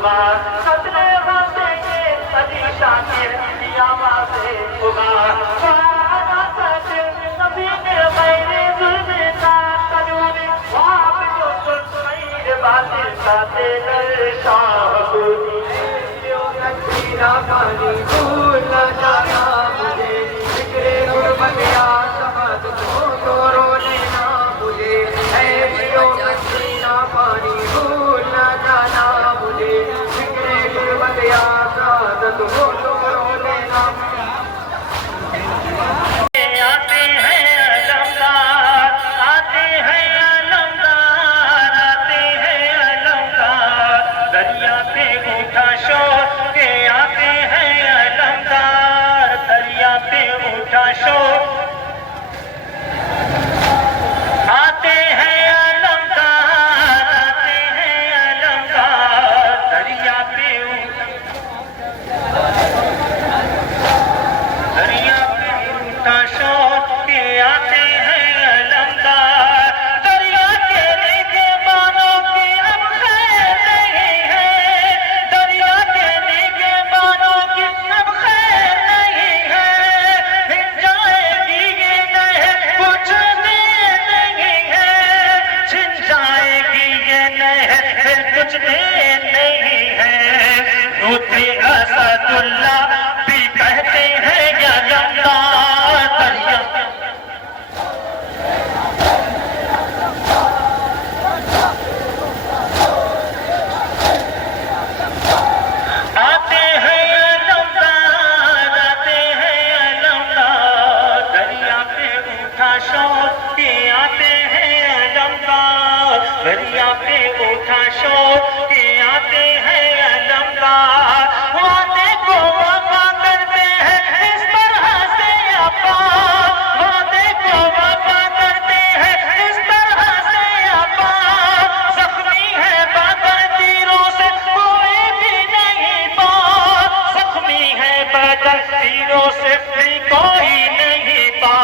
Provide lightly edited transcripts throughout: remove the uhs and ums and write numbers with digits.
उगा सतने वादे ये अलीशान की आवाज़े उगा वारा सच नबी ने मेरे जुल्म का कानून वाप जो सुन मेरे बातें साथे शाह गुनी ना पानी भूल न जाना मुझे जिक्रे गुरबत या शबद तो रोने ना मुझे ऐ पियो ना पानी भूल न जाना मुझे जिक्रे गुरबत या शबद तो रोने ना आते हैं अलमदार आते हैं अलमदार आते हैं अलमदार दरिया पे उठा शोर के आते हैं अलमदार दरिया पे उठा शोर आते हैं अलमदार आते हैं अलमदार दरिया पे उठा शोर के आते हैं अलमदार दरिया के नीचे बानों की अब खैर नहीं है दरिया के नीचे बानों की अब खैर नहीं है हिल जाएगी ये नहर कुछ देर नहीं है छिन जाएगी ये नहर फिर कुछ देर नहीं है रोते असदुल्लाह भी कहते हैं अलमदार दरिया आते हैं अलमदार आते हैं अलमदार दरिया पे उठा शोर के आते हैं अलमदार दरिया पे उठा शोर के आते हैं अलमदार वादे को वफा करते हैं इस तरह से अपा वादे को वफा करते हैं इस तरह से अपा जख्मी है बदर तीरों से कोई भी नहीं पा जख्मी है बदर तीरों से भी कोई नहीं पा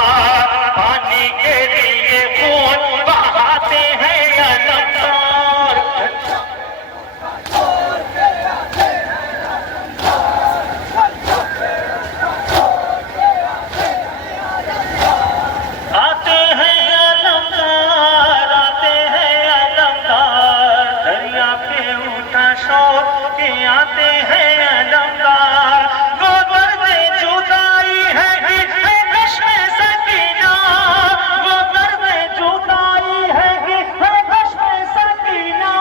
पानी के लिए खून बहाते हैं अलमदार आते हैं अलमदार आते हैं अलमदार दरिया पे उठा शोर के आते हैं अलमदार गोबर में जुदाई है कश्मे सकीना गोबर में जुदाई है कश्मे सकीना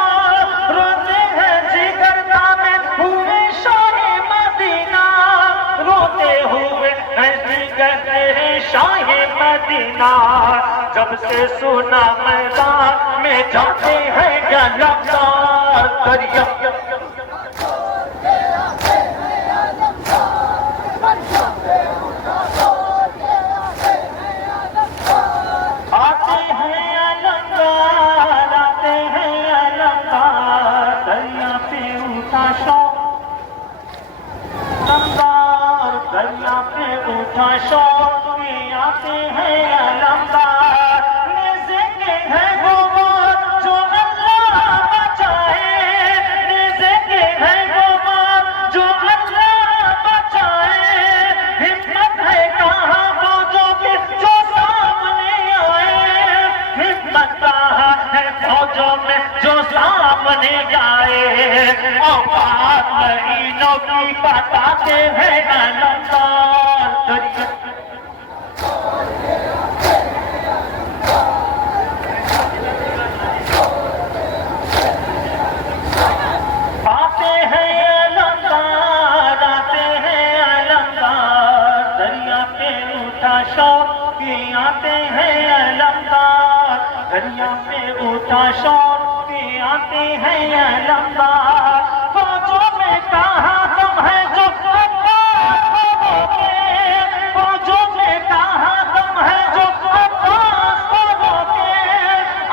रोते हैं जिगर में हुए शाहे मदीना रोते हुए हैं जिगर शाहे मदीना जब से सुना मैदान में जाते हैं अलमदार दरिया आते हैं अलमदार आते हैं अलमदार दरिया पे उठा शोर अलमदार दरिया पे उठा शोर के आते हैं अलमदार नेज़े के हैं गुबार जो अल्लाह बचाए नेज़े के हैं गुबार जो अल्लाह बचाए हिम्मत है कहाँ वो जो सामने आए हिम्मत कहाँ है फौजों में जो सामने आए औकात महीनों की बताते हैं अलमदार दरिया आते हैं अलमदार आते हैं अलमदार दरिया पे उठा शोर के आते हैं अलमदार दरिया पे उठा शोर के आते हैं अलमदार फौजों में कहाँ तुम है जो फौजों में कहाँ तुम है जो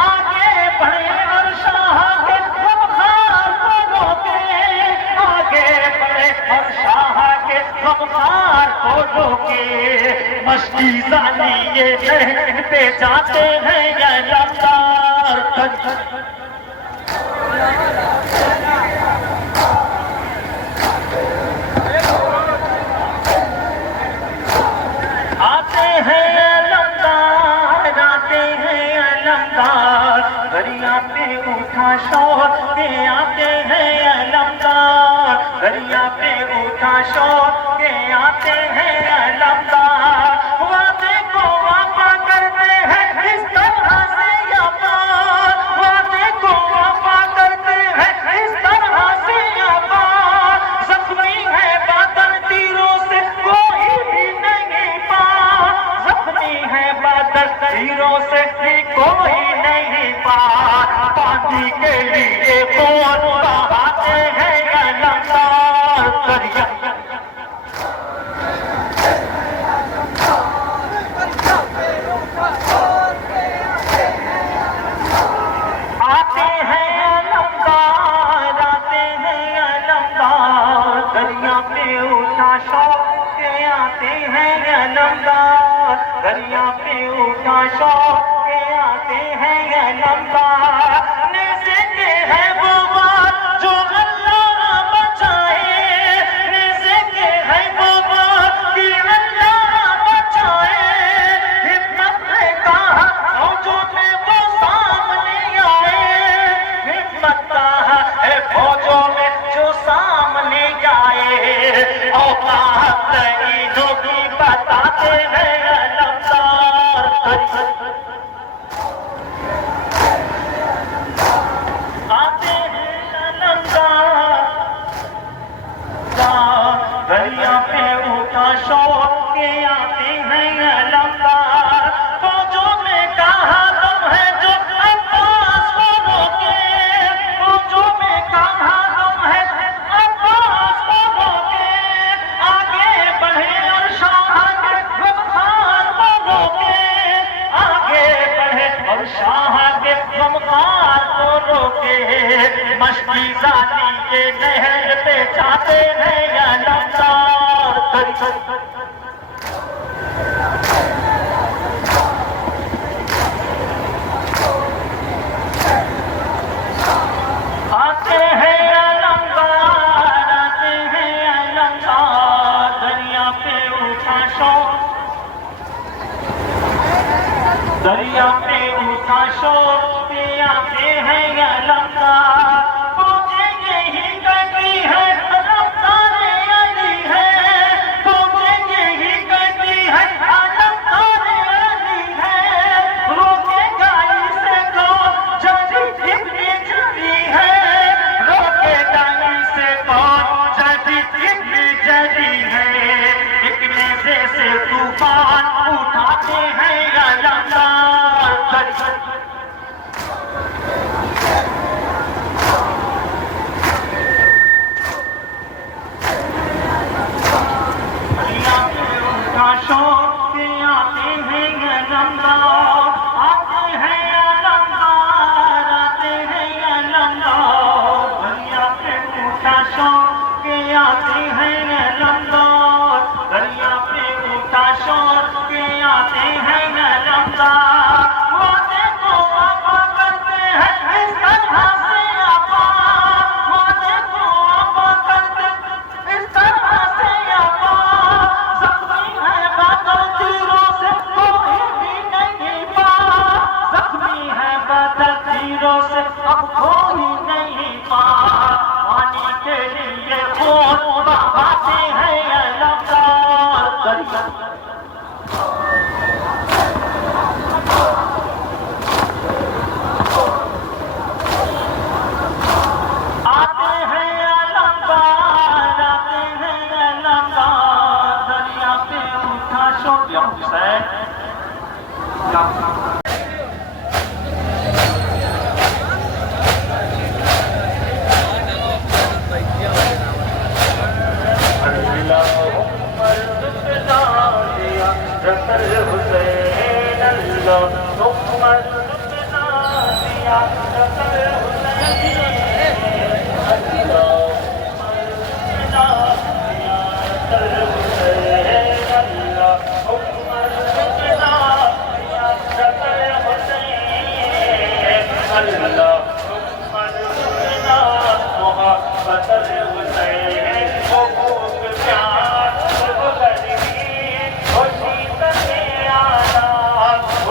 आगे बढ़े और शाह के गमखार को रोके आगे बढ़े और शाह के गमखार को रोके मस्ती जानी ये नहर पे जाते हैं अलमदार के आते हैं अलमदार, दरिया पे उठा शोर के आते हैं अलमदार। वादे को वापा करते हैं इस तरह से या पार, वादे को वापा करते हैं इस तरह से या पार। जख्मी है बादल तीरों से कोई भी नहीं पार, जख्मी है बादल तीरों से भी कोई नहीं पार। पानी के लिए कौन बहाते हैं अलमदार, दरिया आते हैं अलमदार, आते हैं अलमदार, दरिया पे उठा शौक के आते हैं अलमदार, दरिया पे उठा शौक के आते हैं अलमदार। नेज़े के है वो बात जो अल्लाह बचाए, नेज़े के है वो बात कि अल्लाह बचाए। हिम्मत है कहा फौजों में वो सामने आए, हिम्मत कहा है फौजों में जो सामने आए। औकात ईदों की बताते हैं अलमदार, आते हैं अलमदार, दरिया पे उठा शौक के आते हैं अलमदार। फौजों में कहा तुम है जो अब्बास को रोके, फौजों में कहा तुम है अब्बास को रोके। आगे बढ़े और शाह के गमखार को रोके, आगे बढ़े और शाह के गमखार को रोके। मशकी जाती के नहर पे जाते हैं अलमदार, आते हैं अलमदार, आते हैं अलमदार, दरिया पे उठा शौक, दरिया पे उठा शौक के आते हैं अलमदार। फौजें यही कहती है अलमदार अली है, फौजें यही कहती है अलमदार अली है। रोकेगा इसे कौन जदी इतनी जदी है, रोकेगा इसे कौन जदी इतनी जदी है। एक नेज़े से तूफान उठाते हैं अलमदार, दरिया पे उठा शौक के आते हैं अलमदार, आते हैं अलमदार, आते हैं अलमदार, दरिया पे उठा शौक के आते हैं अलमदार, दरिया पे उठा शौक के आते हैं अलमदार। वादे को वापा करते हैं इस तरह से आपा, वादे को वापा करते इस तरह से आपा। जख्मी है बादल तीरों से कोई भी नहीं पार, जख्मी है बादल तीरों से अब कोई नहीं पार। पानी के लिए कौन बहाते हैं अलमदार, दरिया आते हैं अलमदार, आते हैं अलमदार, दरिया पे उठा शौक। या हुसैन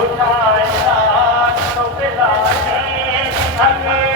उठाए तो पिला हमें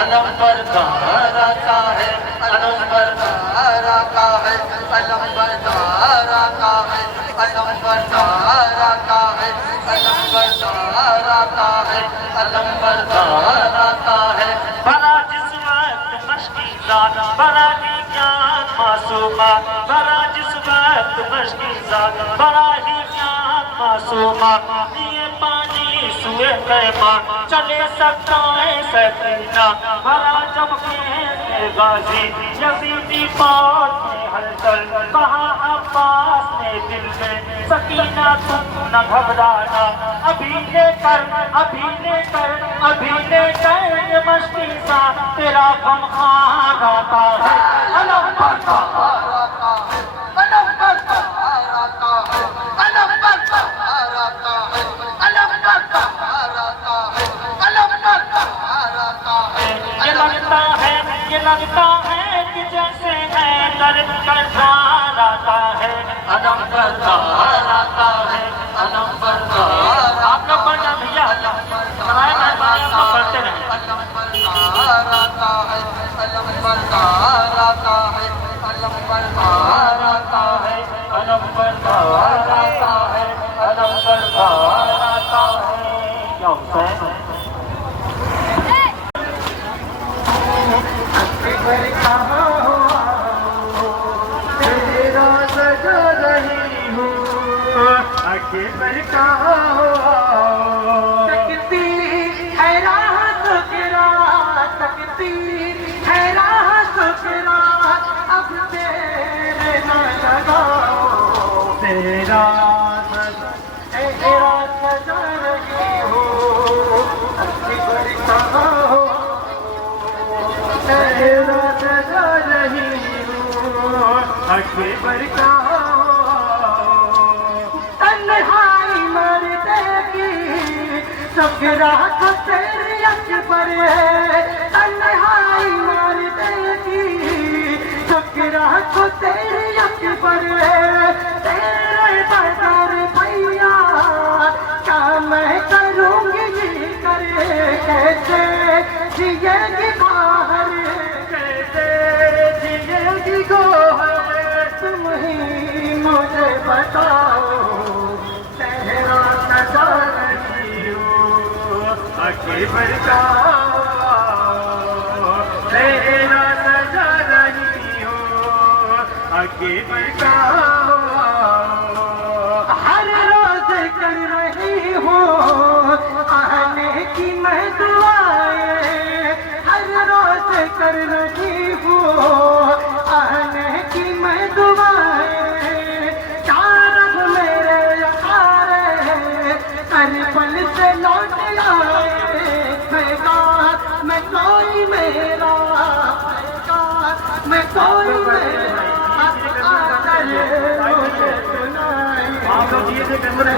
अलम बरदार आता है, अलम बरदार आता है, अलम बरदार आता है, अलम बरदार आता है, अलम बरदार आता है, अलम बरदार आता है। बड़ा जिस वक्त मश्की ज़ात, बड़ा ही ज्ञान मासूमा, बड़ा जिस वक्त मश्की ज़ात, बड़ा ही ज्ञान मासूमा, ये पानी सुए पैमा चले सकता है सकीना, भरा जब के गाजी यजीदी पास में हलचल, कहा अब्बास ने दिल में सकीना तुम न घबराना, अभी लेकर अभी लेकर अभी लेकर ये मस्ती सा तेरा गम खार आता है। अलम बरदार आता है, अलम बरदार आता है, अलम बरदार आता है, अलम बरदार आता है, अलम बरदार आता है। ये लगता है कि जैसे है दर्द करदार आता है, अलम बरदार आता है, अलम बरदार। आप लोग पढ़ना भैया, बनाए मेहरबानी आप पढ़ते रहें। अलम बरदार आता है, अलम बरदार आता है, अलम बरदार आता है, अलम बरदार आता है, अलम बरदार आता है। क्या होता है? अकबर कहाँ हो तेरा सजा रही हूँ, अकबर कहाँ हो तकती है राह सुकरा, तकती है राह सुकरा, अब तेरे न लगाओ तेरा सजा रही हूँ, अकबर कहाँ हो तेरा सजा रही हूँ, अकबर कहाँ हो तन्हाई मर देगी सगरा तो तेरे अकबर है, तन्हाई मर देगी सगरा तो तेरे अकबर है, तेरे बदर भैया क्या मैं करूँगी कर, कैसे जिएगी बाहर, कैसे जिएगी गोहर, तुम ही मुझे बताओ तेरा सजा रही हूँ, अकबर कहाँ हो तेरा सजा रही हूँ, अकबर कहाँ हो हर रोज कर रही हूँ आने की मैं दुआएं, हर रोज कर रही हूँ आने की मैं दुआएं, चारब मेरे यारे हर पल से लौट आए, बेकार मैं कोई मेरा, बेकार मैं कोई मेरा, मुझे सुनाए आप लोग ये कैमरे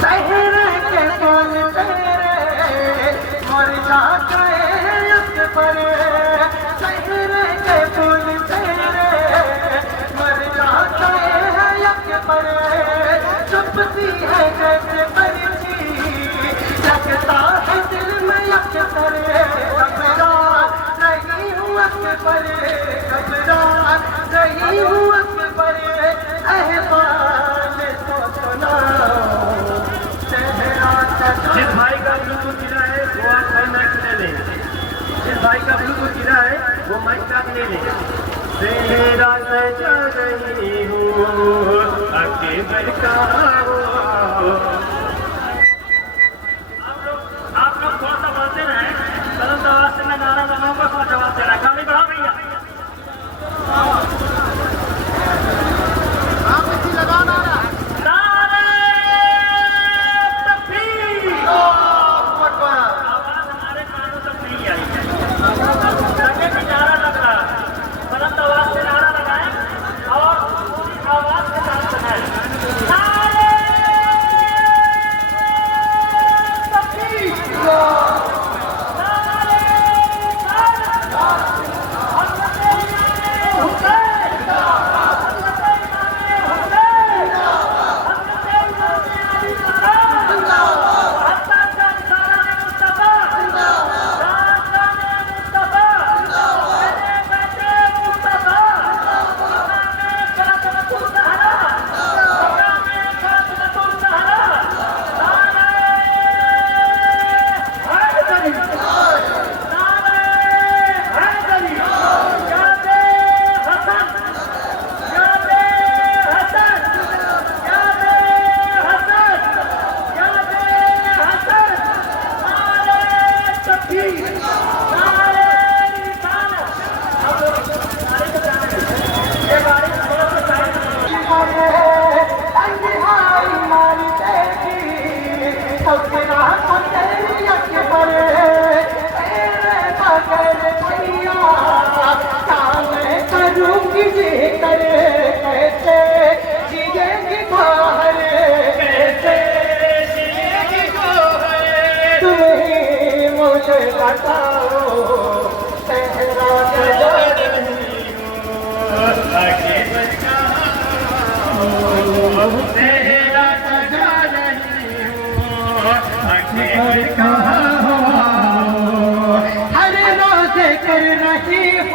शहर के कौन तेरे मर जाते अकबर, शहर के फूल तेरे मर जाते अकबर, चुपती है जैसे बरसी लगता है दिल में अकबर, घबरा रही हूँ अकबर, घबरा रही हूँ अकबर, अहवाल तो सुनाओ चेहरा सजा। जिस भाई का ब्लूटूथ गिरा है वो आप भाई माइक ले लें, जिस भाई का ब्लूटूथ गिरा है वो माइक आप ले लें। तेरा सजा रही हूँ अकबर कहाँ हो, आप लोग थोड़ा सा बोलते रहे, कलम आवाज से मैं नारा लगाऊंगा, थोड़ा जवाब देना, गाड़ी बढ़ाओ भैया। आप इसी लगा नारा, आवाज हमारे कानों तक नहीं आई है, लगे कि नारा लग रहा है, कलम आवाज से नारा लगाएं और आवाज के साथ बनाएं। लतीफ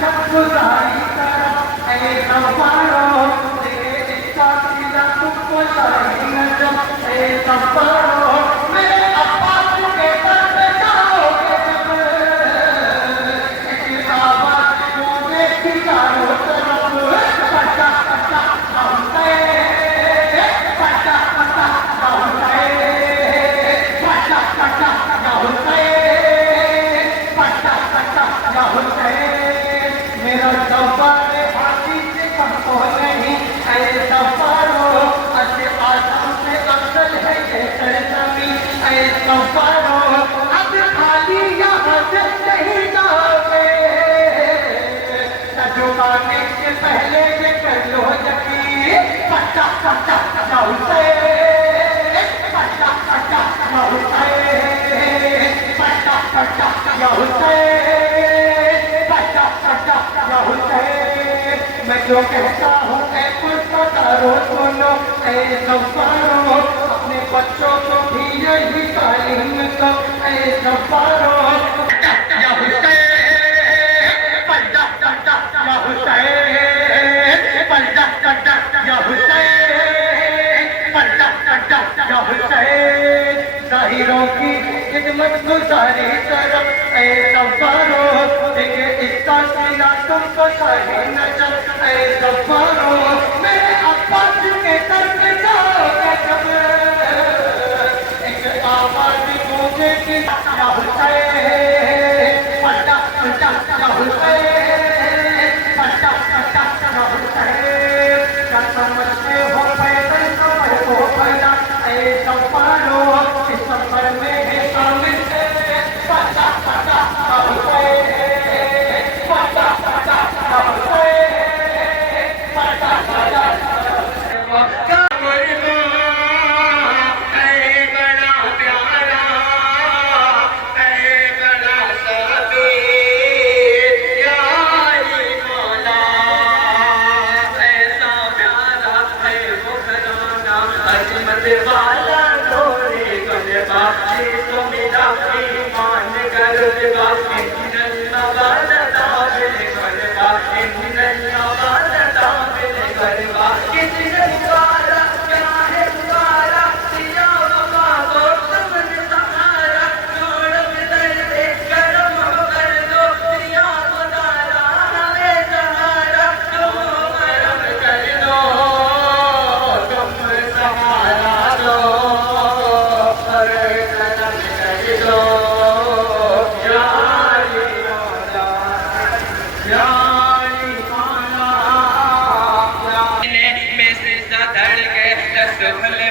सब गुजारी करो ऐ गफ्फारो तेरे इश्क़ की तुमको शाही नजम ऐ गफ्फारो मेरे अब्बास के दर पे जाओगे जब एक आवाज़ गूंजेगी चारों तरफ पटा पटा गाऊंगे पटा पटा गाऊंगे पटा पटा गाऊंगे पटा पटा गाऊंगे मेरा गफ्फार हाथी से कम तो नहीं ऐ गफ्फारो अच्छे आदम से अफजल है ये सरजमी ऐ गफ्फारो अब खाली यहाँ से नहीं जाओगे सजुबाने से पहले ये कर लो यकीन पटा पटा गाऊंगे पटा पटा गाऊंगे पटा पटा गाऊंगे पटा पटा गाऊंगे मैं जो कहता हूँ ऐ पुरस्कारो सुनो ऐ गफ्फारो अपने बच्चों को भी यही तालीम दो ऐ गफ्फारो या हुसैन पलटा पलटा या हुसैन पलटा पलटा या हुसैन पलटा पलटा या हुसैन जाहिरों की खिदमत गुजारी करो ऐ गफ्फारो देंगे इसका सीना तुमको शाही नजम ऐ गफ्फारो मेरे अब्बास के दर पे जाओगे जब एक आवाज़ गूंजेगी या हुसैन पलटा पलटा या हुसैन पलटा पलटा या हुसैन क्या समझते हो पैदल सफर को भला ऐ गफ्फारो इस सफर में है शामिल पलटा पलटा या हुसैन पलटा पलटा या हुसैन पलटा पलटा वाला तोरे गलबा जी तो मेरा ईमान गलबा इन्नल्लाह वादा बिल गलबा इन्नल्लाह वादा बिल गलबा इन्नल्लाह क्या है तुम्हारा सिया वफा दो तुमने सहारा छोड़ दर्द करम कर दो सिया खुदारा हमें सहारा तुम करम कर दो तुम सहारा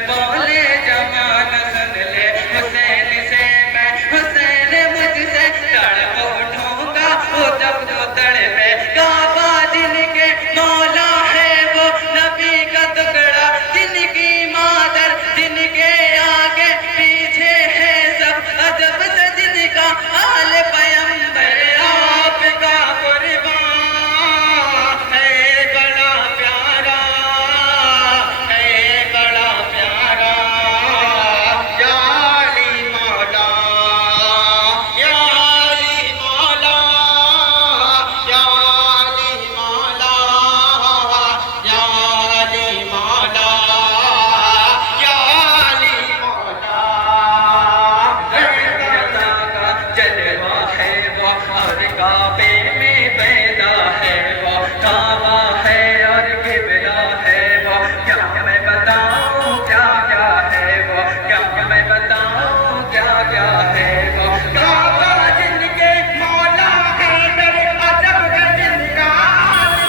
बोले जमान सुन ले हुसैन से मैं हुसैन मुझसे तड़प उठूंगा वो जब जो तड़पे काबा जिनके मौला है वो नबी का टुकड़ा जिनकी मादर जिनके आगे पीछे है सब अजब से जिनका हाल पैगंबर आपका कुर्बान है बड़ा प्यारा है बड़ा प्यारा या अली मौला या अली मौला या अली मौला या अली मौला या अली मौला का जलवा है वो और काबे में पैदा है वो काबा है और किबला है वो क्या मैं बताऊं क्या क्या है वो क्या मैं बताऊं क्या क्या है वो काबा जिनके मौला है दर अजब है जिनका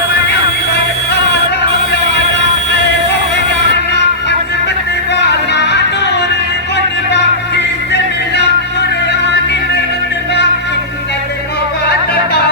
पैगंबर आला प्यारा है वो बयाना अजमत वाला नूर कुतबा जिससे मिला कुरान में रुतबा इन्नल मवादता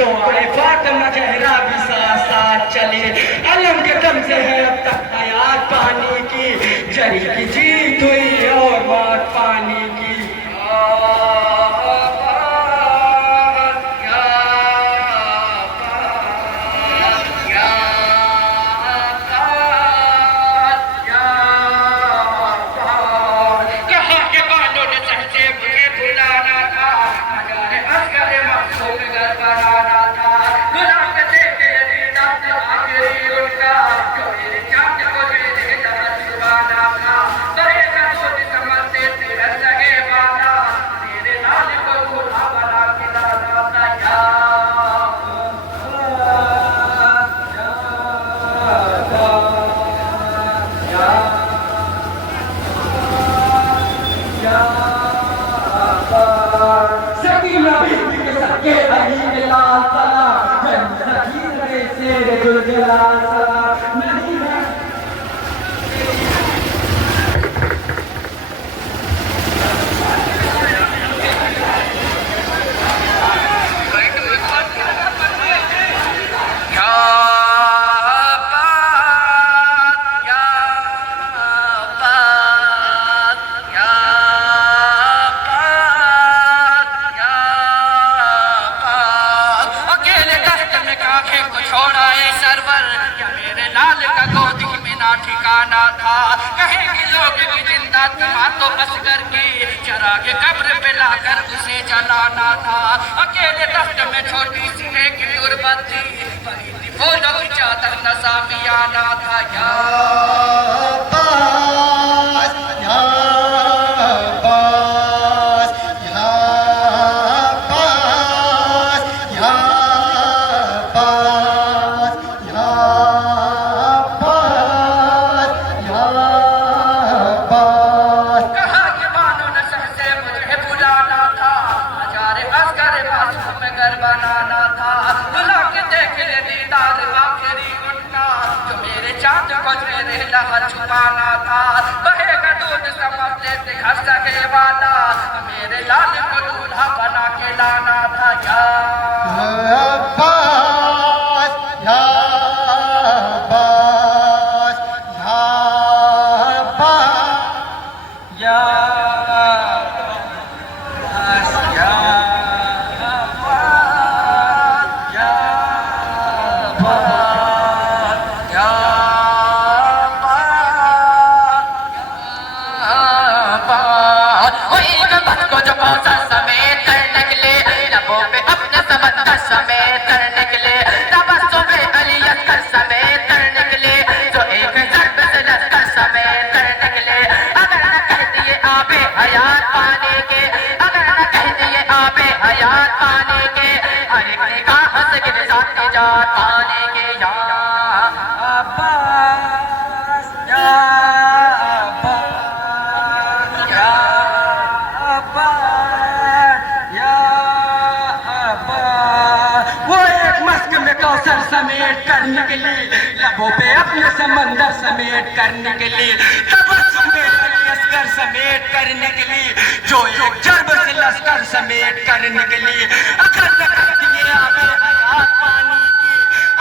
दुआए फातिमा जहरा भी साथ साथ चले। अलम के दम से है अब तक हयात पानी की, जरी की जीत हुई और मौत पानी की। ठिकाना था कहेंगे लोग भी जिंदा था तो बस करके चरा के कब्र पे लाकर उसे जलाना था। अकेले दफ्तर में छोटी सी एक गुर्बत थी, बड़ी थी फूलों की चादर नसामियाना था। या पास, या पास, या पास, या पास, या बनाना था। बुला के देख ले दीदार आखिरी उनका, जो मेरे चांद को मेरे लहर छुपाना था। बहेगा दूध समझते थे हर सके वाला, मेरे लाल को दूल्हा बना के लाना था। या अब्बास, या अब्बास, या अब्बास, या समेत कर निकले तबस्सुम अलियत कर समेत कर निकले, जो एक जर्ब से लश्कर समेत कर निकले। अगर न कह दिए आबे हयात पाने के, अगर न कह दिए आबे हयात पाने के, हर एक निगाह से गिर जाते जात पाने के। या अब्बास, या अब्बास, या अब्बास, या कौसर समेट कर निकली, लबों पे अपने समंदर समेट कर निकली। तबस्सुम में लश्कर समेट कर निकली, जो एक जर्ब से लश्कर समेट कर निकली। अगर न कहती ये आबे हयात पानी की,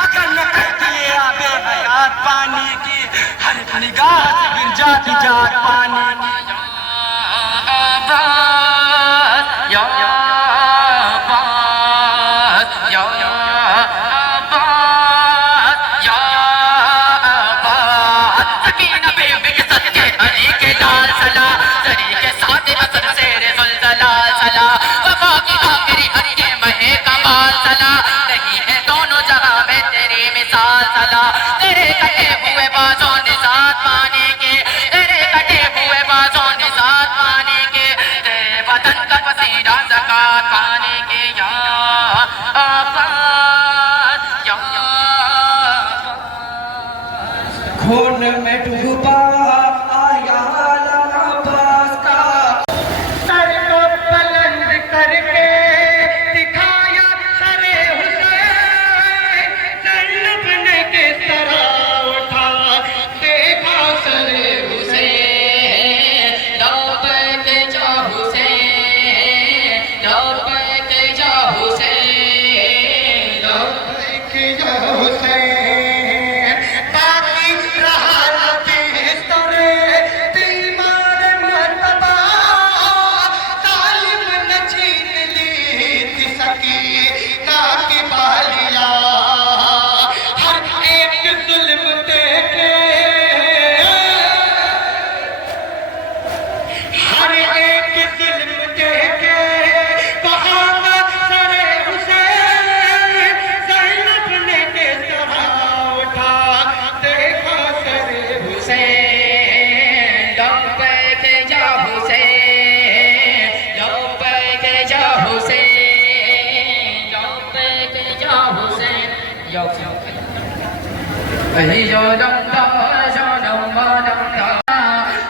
अगर न कहती ये आबे हयात पानी की, हर एक निगाह से गिर जाती जात पानी की। या तेरे कटे हुए बाजों ने साथ पाने के, तेरे कटे हुए बाजों ने साथ पाने के, तेरे बदन का पसीना ज़कात पाने के। या अब्बास, या अब्बास, खून में डूबा आया अब्बास का, सर को बुलंद करके दिखाया सरे हुसैन, जन्नत ने किस तरह उठा वही जो दमदार जानम दमदार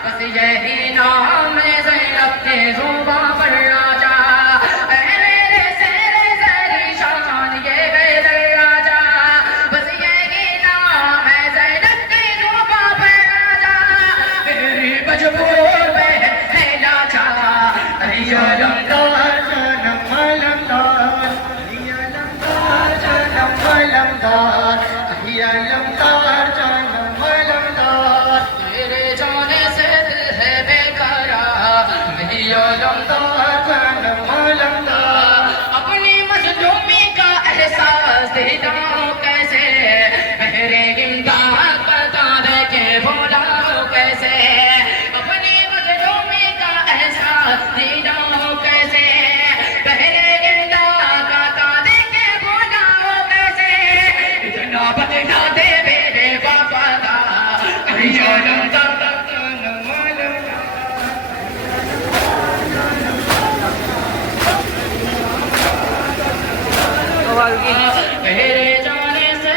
बस यही नाम है ज़ैनब के ज़ुबां पर राजा मेरे सेरे ज़री शान ये गैदर राजा बस यही नाम है ज़ैनब के ज़ुबां पर राजा मेरी मजबूर बहन है लाचा वही जो दमदार जानम दमदार लमदार लमदार जानम लमदार मेरे जाने से दिल है बेकारा लमदार जानम लमदार अपनी मजलूमी का एहसास देता हूँ कैसे मेरे इम्दाद बता दे के बोला हूँ कैसे अपनी मजलूमी का एहसास देता हूँ कैसे पहले इम्दाद बता दे के बोला हूँ कैसे इतना बदला दे मेरे बाबा का मेरे जाने से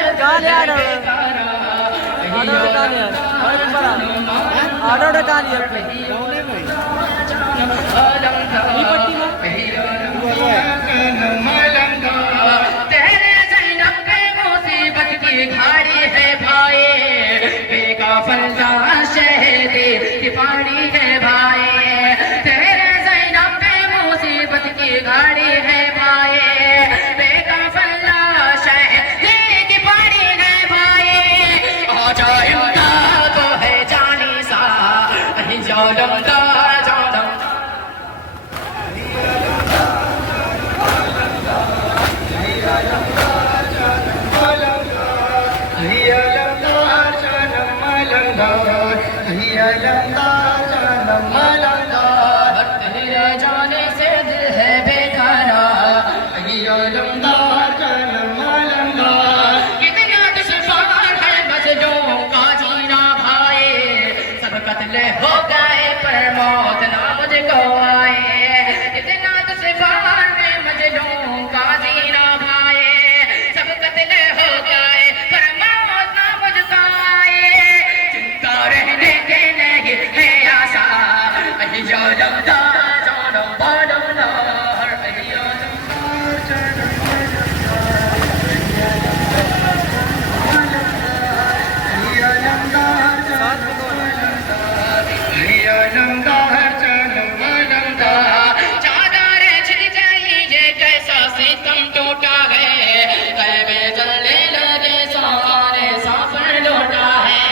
तेरे ज़ैनब के मुसीबत की घाड़ी है भाई बेगाफल्ला शहदे की पानी है भाई तेरे ज़ैनब के मुसीबत की घाड़ी है भाई बेगाफल्ला शहदे की पानी है भाई आजा इम्दाद है जानी सा जालम दा जालम तेरे जाने से दिल है बेकारा कितना दुश्मन है मजलूम का जीना भाई सब कत्ल हो गए पर मौत ना मुझको आए कितना दुश्मन है मजलूम का जीना भाई सब कत्ल हो गए पर मौत ना मुझको आए चिंता रहने के नहीं है आशा जानम दा जानम बालम नार चादर छिड़ गई ये कैसा सितम टूटा है कैबे जलने लगे सारे साफर लौटा है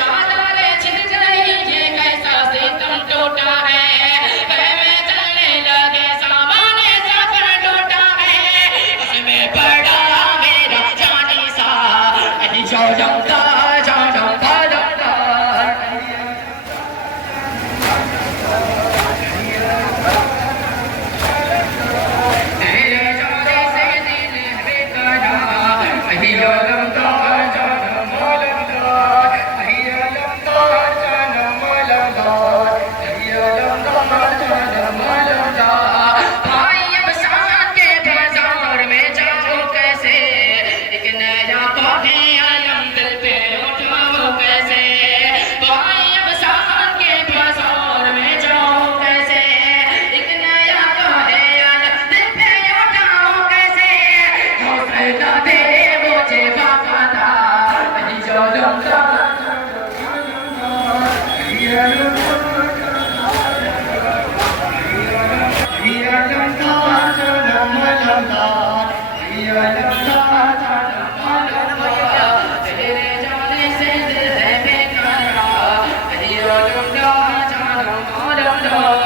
चादर छिड़ गई ये कैसा सितम टूटा है कैबे जलने लगे सारे साफर लौटा है उसमें पड़ा मेरा जानी सा जानम दा जानम बालम नार तेरे जाने से दिल बेकारा लमदार जानम लमदार लमदार जानम लमदार लमदार जानम लमदार भाई अब साथ के बाजार में जाओ कैसे एक नया कौने आलम दिल पे उठाओ कैसे भाई अब साथ के बाजार में जाओ कैसे एक नया कौने आलम दिल पे उठाओ कैसे हौसला दे मुझे वफादा जानम दा तेरे जाने से दिल है बेकारा जानम दा जानम लमदार